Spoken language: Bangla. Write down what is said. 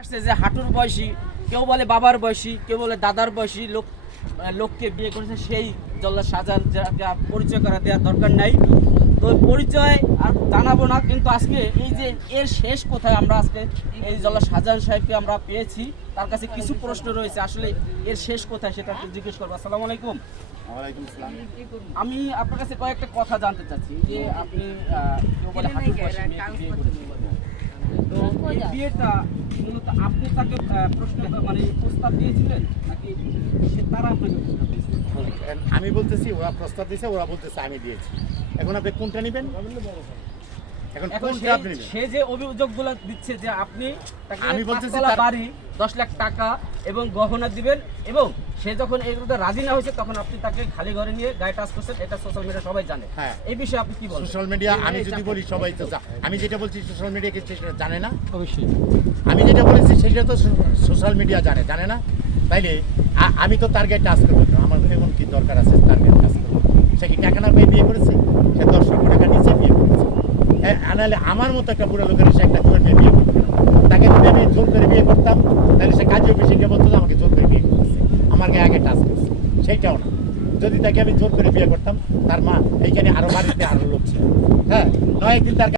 আসছে যে হাঁটুর বয়সী কেউ বলে বাবার বয়সী কেউ বলে দাদার বয়সী লোক লোককে বিয়ে করেছে সেই জল্লা আপ- পরিচয় করা দেওয়ার দরকার নাই। তো পরিচয় আর জানাব না কিন্তু আজকে এই যে এর শেষ কোথায় আমরা আজকে এই জল্লা সাজান সাহেবকে আমরা পেয়েছি তার কাছে কিছু প্রশ্ন রয়েছে আসলে এর শেষ কোথায় সেটা একটু জিজ্ঞেস করব। আসসালামু আলাইকুম। আমি আপনার কাছে কয়েকটা কথা জানতে চাচ্ছি যে আপনি আহ, কেউ বলে হাঁটুর বয়সী মেয়েকে বিয়ে করেছেন। তো এই বিয়েটা মূলত আপনি তাকে প্রশ্ন মানে প্রস্তাব দিয়েছিলেন নাকি সে তারা আপনাকে প্রস্তাব? আমি বলতেছি ওরা প্রস্তাব দিয়েছে ওরা বলতেছে আমি দিয়েছি। এখন আপনি কোনটা নেবেন? এখন কোনটা সে- আপনি অভিযোগ সে যে অভিযোগগুলো দিচ্ছে যে আপনি আমি বলতেছি বাড়ি দশ লাখ টাকা এবং গহনা দিবেন এবং সে যখন এগুলোতে রাজি না হয়েছে তখন আপনি তাকে খালি ঘরে নিয়ে গায়ে টাচ করছেন। এটা সোশ্যাল মিডিয়া সবাই জানে। হ্যাঁ। এই বিষয়ে আপনি কি বলবেন? সোশ্যাল মিডিয়া আমি যদি বলি সবাই তো আমি যেটা বলছি সোশ্যাল মিডিয়া কি সেটা জানে না। অবশ্যই। আমি যেটা বলেছি সেটা তো সোশ্যাল মিডিয়া জানে জানে না। তাইলে আমি তো তার গায়ে টাচ করব। আমার এমন কি দরকার আছে তার গায়ে টাচ করব সে কি টাকা না পেয়ে বিয়ে করেছে? সে দশ লক্ষ টাকা নিচে বিয়ে করেছে। নাহলে আমার মতো একটা বুড়ো লোকের সে একটা মেয়ে বিয়ে করবে না। তাকে যদি আমি জোর করে বিয়ে করতাম তাহলে সে কাজে অফিসে গিয়ে বলতো যে আমাকে জোর করে বিয়ে গায়ে আগে টাচ করছে। সেইটাও না। যদি তাকে আমি জোর করে বিয়ে করতাম, তার মা এইখানে আরও বাড়িতে আরও লোক ছিল। হ্যাঁ নয় একদিন তার